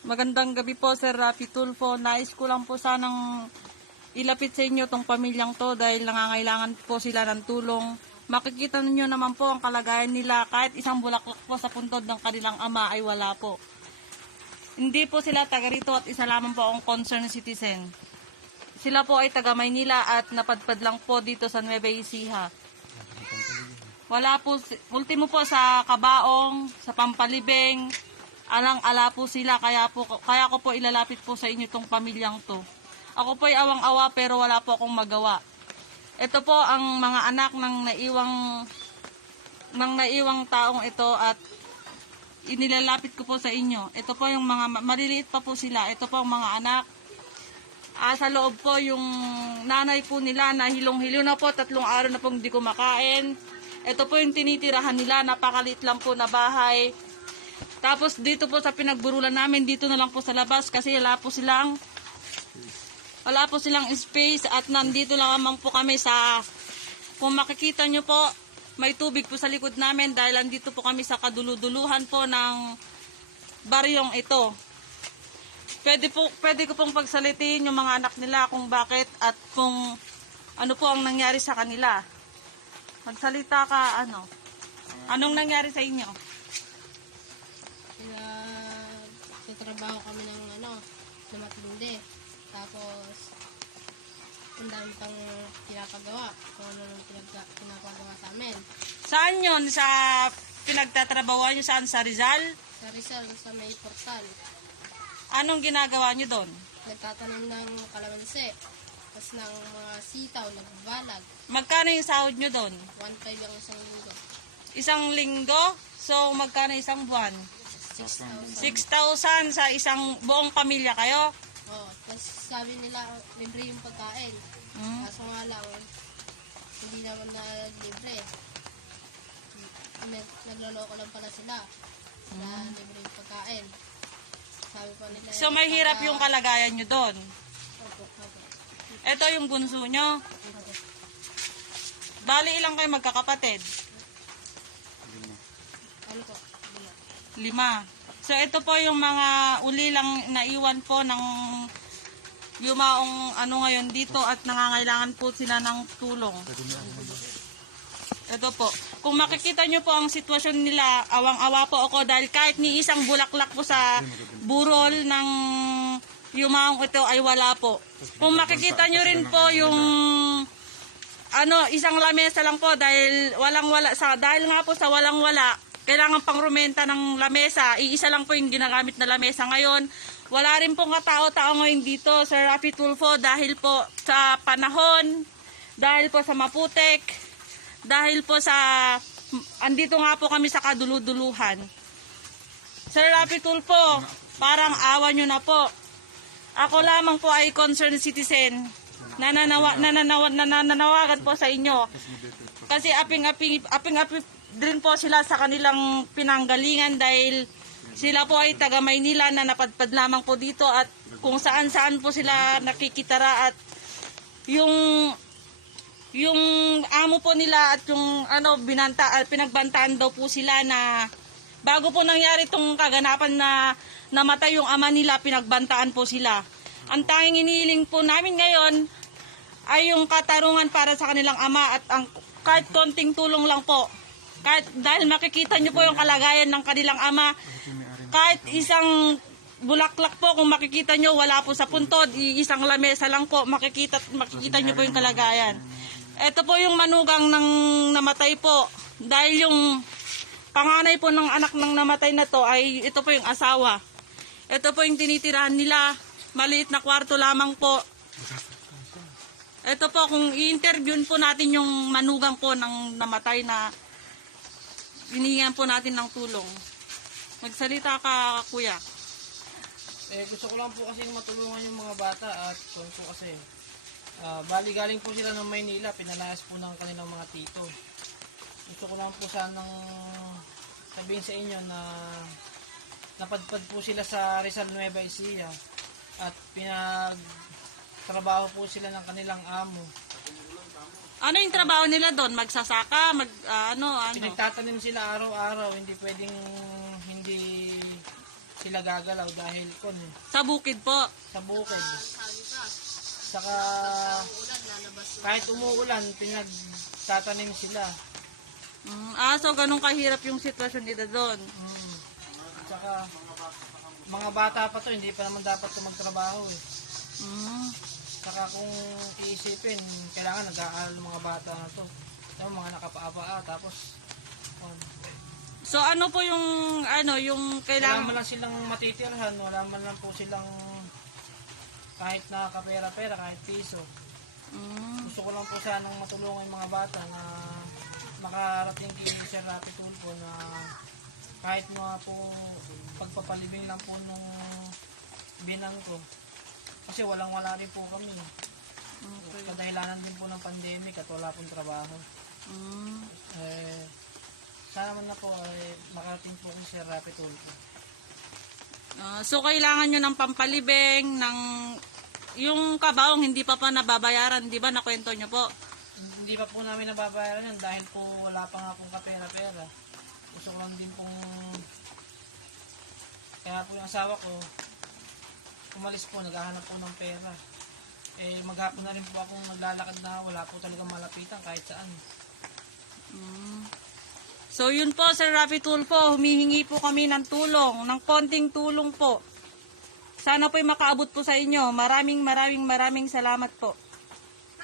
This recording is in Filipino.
Magandang gabi po, Sir Rapi Tulfo. Nais ko lang po sanang ilapit sa inyo tong pamilyang to dahil nangangailangan po sila ng tulong. Makikita niyo naman po ang kalagayan nila, kahit isang bulaklak po sa puntod ng kanilang ama ay wala po. Hindi po sila taga rito at isa lamang po ang concerned citizen. Sila po ay taga Maynila at napadpad lang po dito sa Nueva Ecija. Wala po, ultimo po sa Kabaong, sa Pampalibeng, alang-ala po sila, kaya ko po ilalapit po sa inyo tong pamilyang to. Ako po ay awang-awa pero wala po akong magawa. Ito po ang mga anak ng naiwang taong ito at inilalapit ko po sa inyo. Ito po yung mga maliliit pa po sila. Ito po ang mga anak. Sa loob po yung nanay po nila na hilong-hilo na po, 3 araw na pong hindi kumakain. Ito po yung tinitirahan nila, napakaliit lang po na bahay. Tapos dito po sa pinagburulan namin, dito na lang po sa labas kasi wala po silang space at nandito lamang po kami sa, kung makikita nyo po, may tubig po sa likod namin dahil nandito po kami sa kaduluduluhan po ng baryong ito. Pwede ko pong pagsalitiin yung mga anak nila kung bakit at kung ano po ang nangyari sa kanila. Magsalita ka, anong nangyari sa inyo? Sa trabaho kami ng na matindi. Tapos, ang dami pang pinapagawa. Kung ano nung pinapagawa sa amin. Saan yun? Sa pinagtatrabaho nyo? Saan? Sa Rizal? Sa Rizal, sa may portal. Anong ginagawa nyo doon? Nagtatanim ng kalamansi. Tapos ng mga sitaw, nagbabalag. Magkano yung sahod nyo doon? 1.5 ang isang linggo. Isang linggo? So, magkano isang buwan? 6,000. 6,000 sa isang buong pamilya kayo? Oh, tapos sabi nila, libre yung pagkain. Kaso nga lang, hindi naman na libre. Nagloloko lang pala sila. Na libre yung pagkain. Sabi pa nila, So, may hirap yung kalagayan nyo doon? Opo. Ito yung bunso nyo? Bali, ilang kayo magkakapatid? Ano po? 5. So, ito po yung mga uli lang naiwan po ng yumaong ngayon dito at nangangailangan po sila ng tulong. Ito po. Kung makikita nyo po ang sitwasyon nila, awang-awa po ako dahil kahit ni isang bulaklak po sa burol ng yumaong ito ay wala po. Kung makikita nyo rin po yung isang lamesa lang po dahil dahil nga po sa walang-wala, kailangan pang rumenta ng lamesa. Iisa lang po yung ginagamit na lamesa ngayon. Wala rin pong katao-tao ngayon dito, Sir Rapi Tulfo, dahil po sa panahon, dahil po sa maputek, dahil po sa andito nga po kami sa kaduluduluhan. Sir Rapi Tulfo, parang awa nyo na po. Ako lamang po ay concerned citizen. Nananawagan po sa inyo. Kasi aping-api din po sila sa kanilang pinanggalingan dahil sila po ay taga Maynila na napadpad lamang po dito at kung saan-saan po sila nakikitara at yung amo po nila at yung pinagbantaan daw po sila na bago po nangyari itong kaganapan na namatay yung ama nila, pinagbantaan po sila. Ang tanging inihiling po namin ngayon ay yung katarungan para sa kanilang ama at kahit konting tulong lang po. Dahil makikita nyo po yung kalagayan ng kanilang ama, kahit isang bulaklak po, kung makikita nyo, wala po sa puntod, isang lamesa lang po, makikita nyo po yung kalagayan. Ito po yung manugang ng namatay po, dahil yung panganay po ng anak ng namatay na to ay ito po yung asawa. Ito po yung tinitirahan nila, maliit na kwarto lamang po. Ito po, kung i-interviewin po natin yung manugang po ng namatay na hinihingan po natin ng tulong. Magsalita ka, kuya. Gusto ko lang po kasi matulungan yung mga bata at po kasi bali galing po sila ng Maynila, pinalayas po ng kanilang mga tito. Gusto ko lang po sanang sabihin sa inyo na napadpad po sila sa Rizal Nueva Ecija at pinagtrabaho po sila ng kanilang amo. Ano yung trabaho nila doon? Magsasaka? Pinagtatanim sila araw-araw, hindi pwedeng hindi sila gagalaw dahil kon Sa bukid po. sa bukid. Saka kahit umuulan, pinagtatanim sila. So ganun kahirap yung sitwasyon nila doon. Saka mga bata pa to, hindi pa naman dapat to magtrabaho eh. Saka kung iisipin, kailangan nag-aaral ng mga bata na to. So, mga nakapaa tapos So ano po yung yung wala kailangan man lang silang matitirhan, wala man lang po silang kahit na kapera-pera, kahit piso. Gusto ko lang po sanang matulungan yung mga bata na makarating kay Sir Rapi Tulfo na kahit mga po pagpapalibing lang po nung binang ko. Kasi walang-wala rin po kami. Kadahilanan din po ng pandemic at wala pong trabaho. Sana man na po makarating po kay Sir Rapi Tulfo. So kailangan nyo ng pampalibing, ng yung kabaong hindi pa nababayaran, di ba? Nakwento nyo po. Hindi pa po namin nababayaran yan dahil po wala pa nga pong kapera-pera. Gusto ko lang din pong kaya po yung asawa ko umalis po, naghahanap po ng pera. Maghapon na rin po akong naglalakad na wala po talagang malapitan kahit saan. So yun po, Sir Rapi Tulfo, humihingi po kami ng tulong, ng konting tulong po. Sana po'y makaabot po sa inyo. Maraming salamat po.